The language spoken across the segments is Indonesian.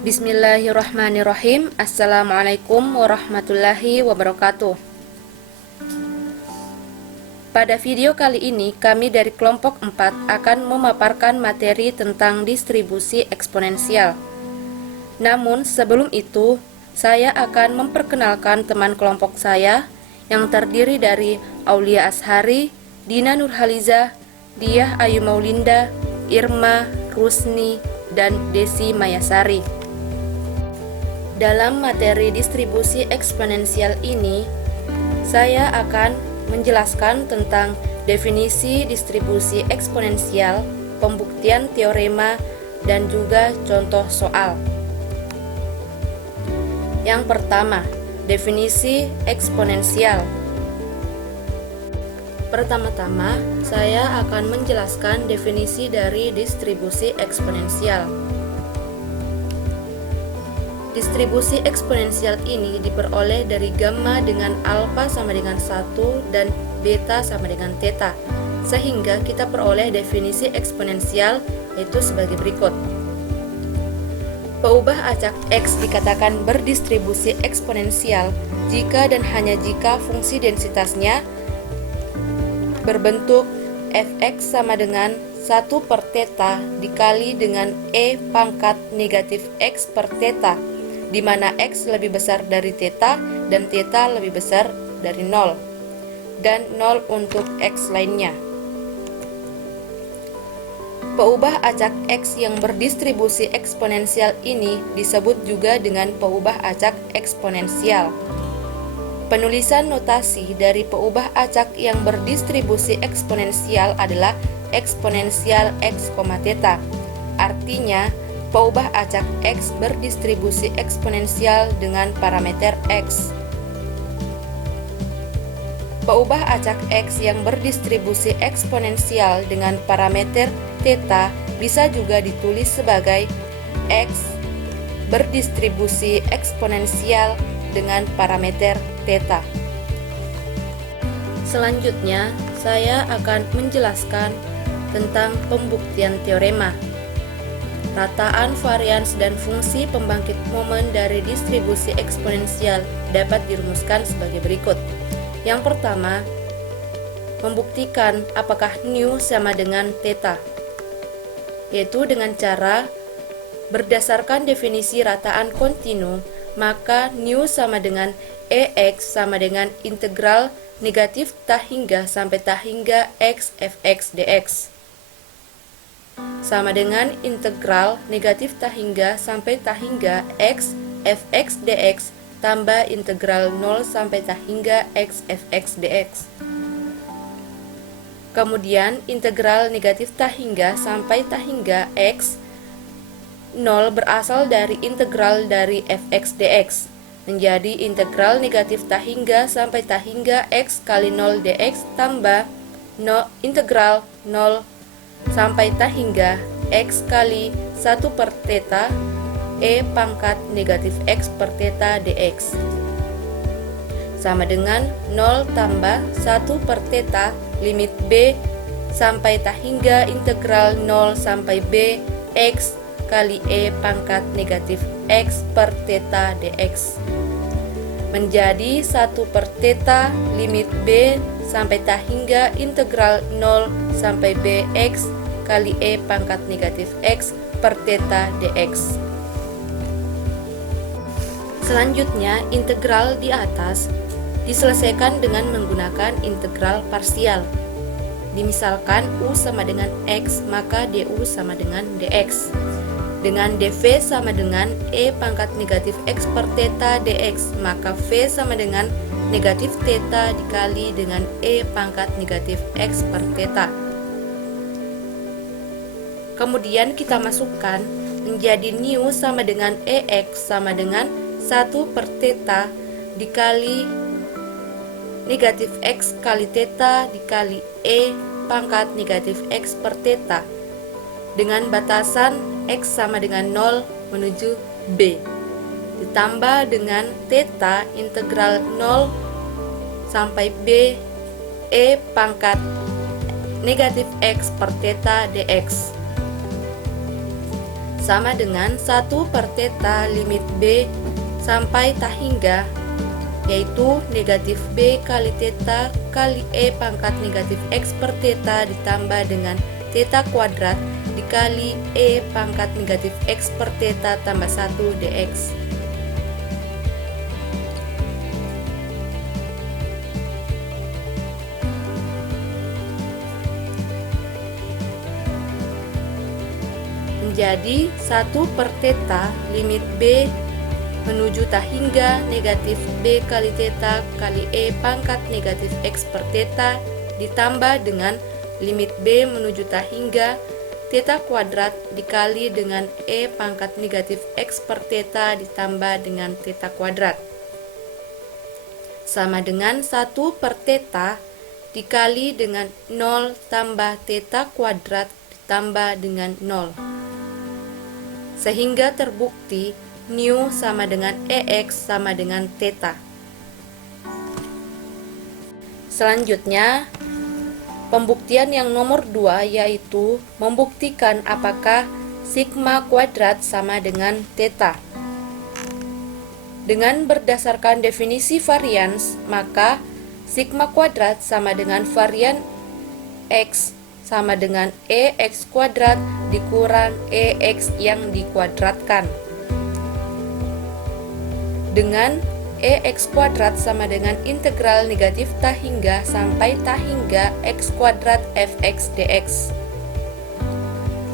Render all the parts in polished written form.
Bismillahirrahmanirrahim. Assalamualaikum warahmatullahi wabarakatuh. Pada video kali ini, kami dari kelompok 4 akan memaparkan materi tentang distribusi eksponensial. Namun, sebelum itu, saya akan memperkenalkan teman kelompok saya yang terdiri dari Aulia Ashari, Dina Nurhaliza, Diah Ayu Maulinda, Irma, Rusni, dan Desi Mayasari. Dalam materi distribusi eksponensial ini, saya akan menjelaskan tentang definisi distribusi eksponensial, pembuktian teorema, dan juga contoh soal. Yang pertama, definisi eksponensial. Pertama-tama, saya akan menjelaskan definisi dari distribusi eksponensial. Distribusi eksponensial ini diperoleh dari gamma dengan alfa sama dengan 1 dan beta sama dengan theta, sehingga kita peroleh definisi eksponensial yaitu sebagai berikut. Peubah acak X dikatakan berdistribusi eksponensial jika dan hanya jika fungsi densitasnya berbentuk fx sama dengan 1 per theta dikali dengan e pangkat negatif x per theta, di mana x lebih besar dari theta dan theta lebih besar dari 0, dan 0 untuk x lainnya. Peubah acak x yang berdistribusi eksponensial ini disebut juga dengan peubah acak eksponensial. Penulisan notasi dari peubah acak yang berdistribusi eksponensial adalah eksponensial x, theta. Artinya, peubah acak X berdistribusi eksponensial dengan parameter X. Peubah acak X yang berdistribusi eksponensial dengan parameter theta bisa juga ditulis sebagai X berdistribusi eksponensial dengan parameter theta. Selanjutnya, saya akan menjelaskan tentang pembuktian teorema. Rataan varians dan fungsi pembangkit momen dari distribusi eksponensial dapat dirumuskan sebagai berikut. Yang pertama, membuktikan apakah nu sama dengan theta, yaitu dengan cara berdasarkan definisi rataan kontinu, maka nu sama dengan ex sama dengan integral negatif ta hingga sampai ta hingga x fx dx, sama dengan integral negatif ta hingga sampai ta hingga x fx dx tambah integral 0 sampai ta hingga x fx dx. Kemudian integral negatif ta hingga sampai ta hingga x 0 berasal dari integral dari fx dx, menjadi integral negatif ta hingga sampai ta hingga x kali 0 dx tambah integral 0 sampai ta hingga x kali 1 per theta e pangkat negatif x per theta dx, sama dengan 0 tambah 1 per theta limit b sampai ta hingga integral 0 sampai b x kali e pangkat negatif x per theta dx, menjadi 1 per theta limit b sampai ta hingga integral 0 sampai bx kali e pangkat negatif x per theta dx. Selanjutnya, integral di atas diselesaikan dengan menggunakan integral parsial. Dimisalkan u sama dengan x, maka du sama dengan dx. Dengan dv sama dengan e pangkat negatif x per theta dx, maka v sama dengan negatif theta dikali dengan e pangkat negatif x per theta. Kemudian kita masukkan menjadi nu sama dengan ex sama dengan 1 per theta dikali negatif x kali theta dikali e pangkat negatif x per theta dengan batasan x sama dengan 0 menuju b, ditambah dengan theta integral 0 sampai b e pangkat negatif x per theta dx. sama dengan 1 per theta limit B sampai ta hingga, yaitu negatif B kali theta kali E pangkat negatif X per theta ditambah dengan theta kuadrat dikali E pangkat negatif X per theta tambah 1 dx. Menjadi 1 per theta limit B menuju ta hingga negatif B kali theta kali E pangkat negatif X per theta ditambah dengan limit B menuju ta hingga theta kuadrat dikali dengan E pangkat negatif X per theta ditambah dengan theta kuadrat sama dengan 1 per theta dikali dengan 0 tambah theta kuadrat ditambah dengan 0, sehingga terbukti nu sama dengan EX sama dengan theta. Selanjutnya, pembuktian yang nomor 2 yaitu membuktikan apakah sigma kuadrat sama dengan theta. Dengan berdasarkan definisi varians, maka sigma kuadrat sama dengan varian X sama dengan EX kuadrat dikurang EX yang dikuadratkan. Dengan EX kuadrat sama dengan integral negatif ta hingga sampai ta hingga X kuadrat fx dx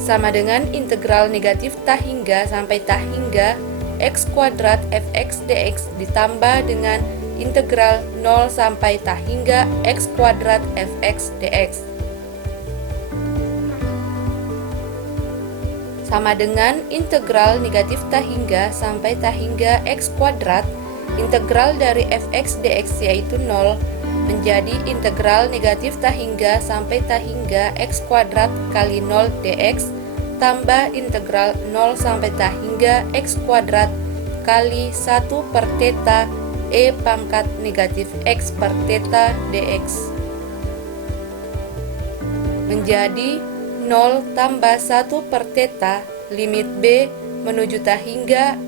sama dengan integral negatif ta hingga sampai ta hingga X kuadrat fx dx ditambah dengan integral 0 sampai ta hingga X kuadrat fx dx sama dengan integral negatif ta hingga sampai ta hingga X kuadrat integral dari fx dx yaitu 0 menjadi integral negatif ta hingga sampai ta hingga X kuadrat kali 0 dx tambah integral 0 sampai ta hingga X kuadrat kali 1 per theta E pangkat negatif X per theta dx menjadi 0 tambah 1 per theta limit B menuju ta hingga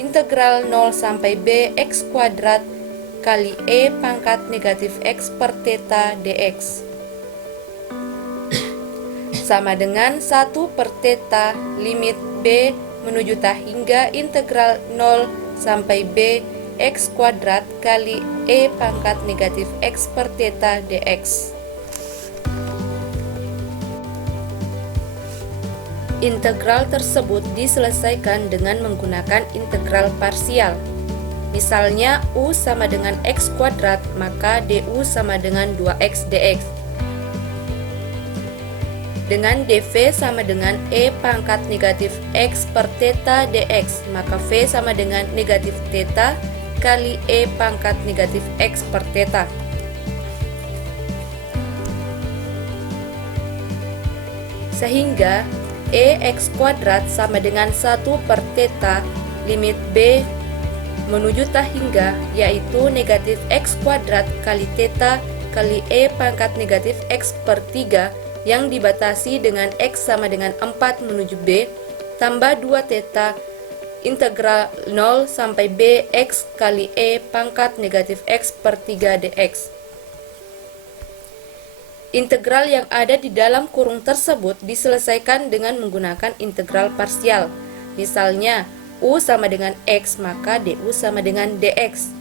integral 0 sampai B X kuadrat kali E pangkat negatif X per theta dx sama dengan 1 per theta limit B menuju ta hingga integral 0 sampai B X kuadrat kali E pangkat negatif X per theta dx. Integral tersebut diselesaikan dengan menggunakan integral parsial. Misalnya U sama dengan X kuadrat, maka DU sama dengan 2X dx. Dengan dV sama dengan E pangkat negatif X per theta dx, maka V sama dengan negatif theta kali E pangkat negatif X per theta. Sehingga EX kuadrat sama dengan 1 per theta limit B menuju ta hingga yaitu negatif X kuadrat kali theta kali E pangkat negatif X per 3 yang dibatasi dengan X sama dengan 4 menuju B tambah 2 theta integral 0 sampai B X kali E pangkat negatif X per 3 dx. Integral yang ada di dalam kurung tersebut diselesaikan dengan menggunakan integral parsial. Misalnya, U sama dengan X, maka DU sama dengan DX.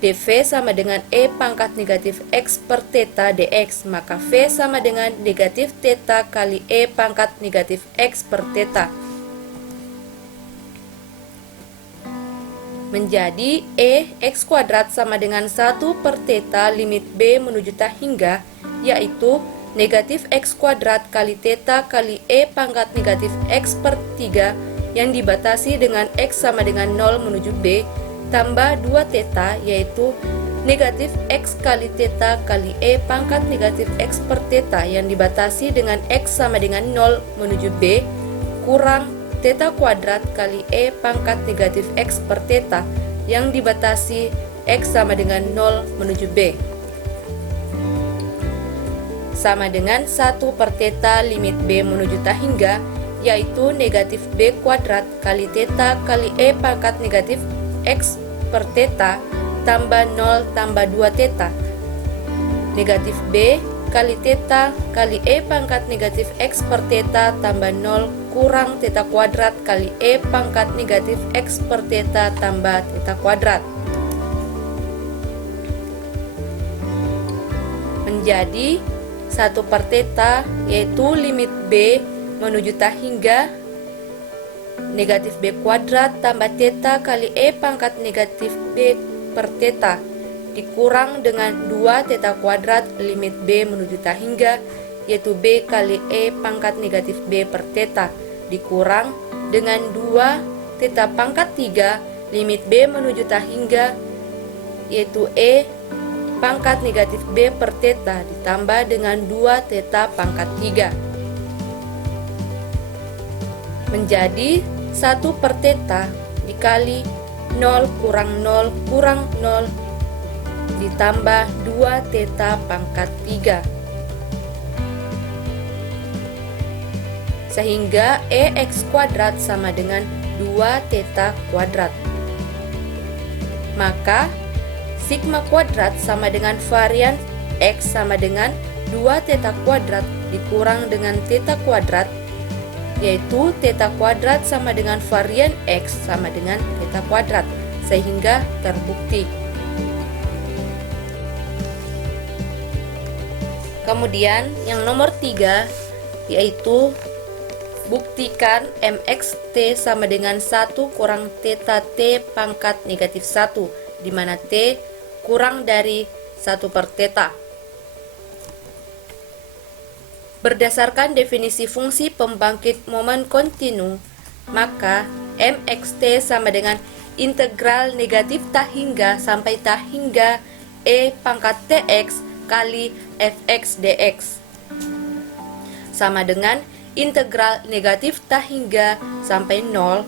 dV sama dengan E pangkat negatif X per theta dx, maka V sama dengan negatif theta kali E pangkat negatif X per theta. Menjadi E X kuadrat sama dengan 1 per theta limit B menuju ta hingga yaitu negatif X kuadrat kali theta kali E pangkat negatif X per 3 yang dibatasi dengan X sama dengan 0 menuju B tambah 2 theta yaitu negatif X kali theta kali E pangkat negatif X per theta yang dibatasi dengan X sama dengan 0 menuju B kurang theta kuadrat kali E pangkat negatif X per theta yang dibatasi X sama dengan 0 menuju B sama dengan 1 per theta limit B menuju ta hingga yaitu negatif B kuadrat kali theta kali E pangkat negatif X per theta tambah 0 tambah 2 theta. Negatif B kali theta kali E pangkat negatif X per theta tambah 0 kurang theta kuadrat kali E pangkat negatif X per theta tambah theta kuadrat. Menjadi 1 per theta, yaitu limit B menuju ta hingga negatif B kuadrat tambah theta kali E pangkat negatif B per theta dikurang dengan 2 theta kuadrat limit B menuju ta hingga, yaitu B kali E pangkat negatif B per theta dikurang dengan 2 theta pangkat 3 limit B menuju ta hingga, yaitu E pangkat negatif B per theta ditambah dengan 2 theta pangkat 3. Menjadi 1 per theta dikali 0 kurang 0 kurang 0 ditambah 2 theta pangkat 3. Sehingga EX kuadrat sama dengan 2 theta kuadrat. Maka sigma kuadrat sama dengan varian X sama dengan 2 theta kuadrat dikurang dengan theta kuadrat, yaitu theta kuadrat sama dengan varian X sama dengan theta kuadrat, sehingga terbukti. Kemudian yang nomor 3 yaitu buktikan MXT sama dengan 1 kurang theta T pangkat negatif 1, di mana T kurang dari 1 per theta. Berdasarkan definisi fungsi pembangkit momen kontinu, maka MXT sama dengan integral negatif ta hingga sampai ta hingga E pangkat TX kali Fx dx sama dengan integral negatif ta hingga sampai 0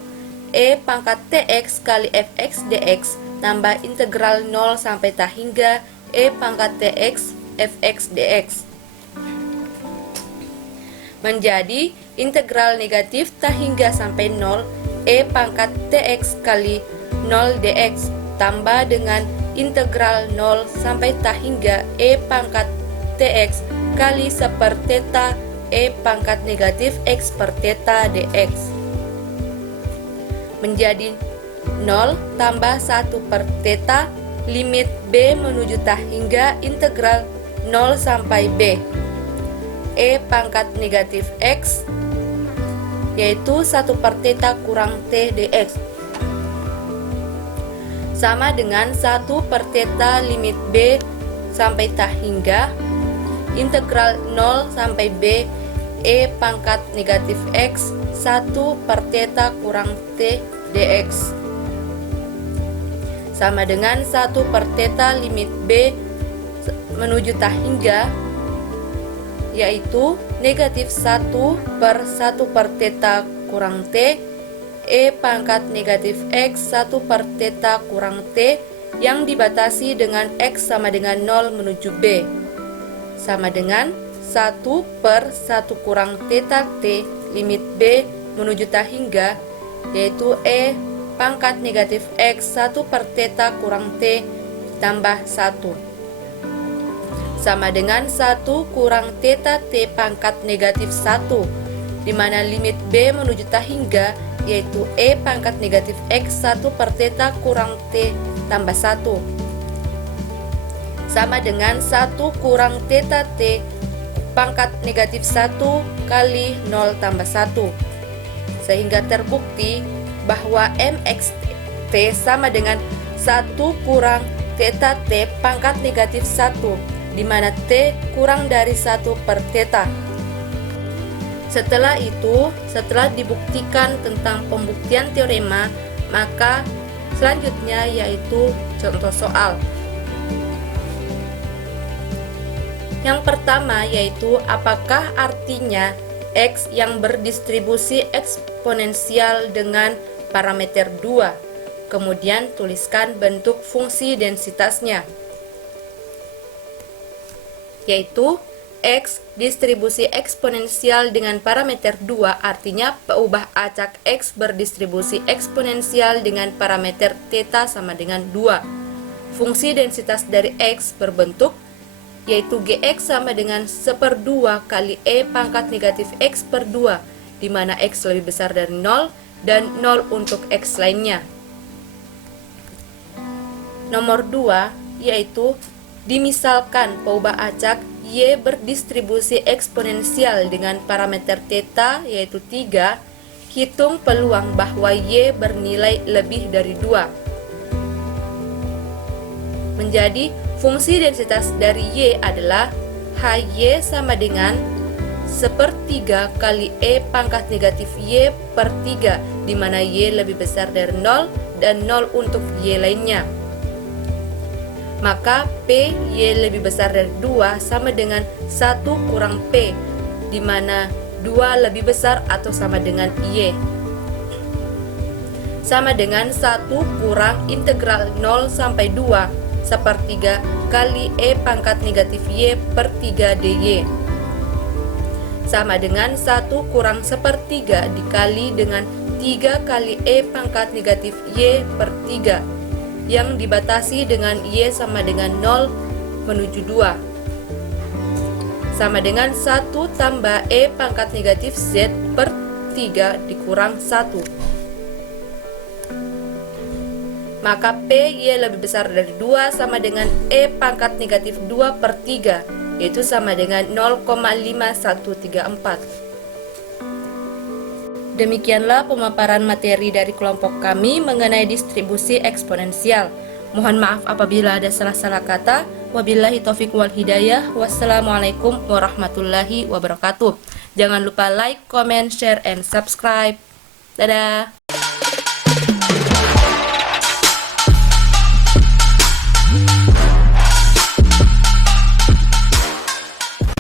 E pangkat TX kali Fx dx tambah integral 0 sampai ta hingga E pangkat TX Fx dx menjadi integral negatif ta hingga sampai 0 E pangkat TX kali 0 dx tambah dengan integral 0 sampai ta hingga E pangkat TX kali 1 per theta E pangkat negatif X per theta dx menjadi 0 tambah 1 per theta limit B menuju ta hingga integral 0 sampai B E pangkat negatif X, yaitu 1 per theta kurang T dx sama dengan 1 per theta limit B sampai ta hingga integral 0 sampai B E pangkat negatif X 1 per theta kurang T dx sama dengan 1 per theta limit B menuju ta hingga, yaitu negatif 1 per 1 per theta kurang T E pangkat negatif X 1 per theta kurang T yang dibatasi dengan X sama dengan 0 menuju B sama dengan 1 per 1 kurang theta T limit B menuju ta hingga, yaitu E pangkat negatif X 1 per theta kurang T tambah 1 sama dengan 1 kurang theta T pangkat negatif 1, di mana limit B menuju ta hingga, yaitu E pangkat negatif X 1 per theta kurang T tambah 1 sama dengan 1 kurang theta T pangkat negatif 1 kali 0 tambah 1, sehingga terbukti bahwa MXT sama dengan 1 kurang theta T pangkat negatif 1, di mana T kurang dari 1 per theta. Setelah itu, setelah dibuktikan tentang pembuktian teorema, maka selanjutnya yaitu contoh soal. Yang pertama yaitu apakah artinya X yang berdistribusi eksponensial dengan parameter 2. Kemudian tuliskan bentuk fungsi densitasnya, yaitu X distribusi eksponensial dengan parameter 2, artinya peubah acak X berdistribusi eksponensial dengan parameter theta sama dengan 2. Fungsi densitas dari X berbentuk yaitu Gx sama dengan 1/2 kali E pangkat negatif X per 2, di mana X lebih besar dari 0 dan 0 untuk X lainnya. Nomor 2 yaitu dimisalkan peubah acak Y berdistribusi eksponensial dengan parameter theta yaitu 3, hitung peluang bahwa Y bernilai lebih dari 2. Menjadi fungsi densitas dari Y adalah HY sama dengan 1/3 kali E pangkat negatif Y per 3, di mana Y lebih besar dari 0 dan 0 untuk Y lainnya. Maka P Y lebih besar dari 2 sama dengan 1 kurang P, di mana 2 lebih besar atau sama dengan Y. Sama dengan 1 kurang integral 0 sampai 2 1/3 kali E pangkat negatif Y per 3 dy. Sama dengan 1 kurang 1/3 dikali dengan 3 kali E pangkat negatif Y per 3, yang dibatasi dengan Y sama dengan 0 menuju 2, sama dengan 1 tambah E pangkat negatif Z per 3 dikurang 1. Maka P Y lebih besar dari 2 sama dengan E pangkat negatif 2 per 3, yaitu sama dengan 0,5134. Demikianlah pemaparan materi dari kelompok kami mengenai distribusi eksponensial. Mohon maaf apabila ada salah-salah kata. Wabillahi taufik wal hidayah. Wassalamualaikum warahmatullahi wabarakatuh. Jangan lupa like, comment, share, and subscribe. Dadah.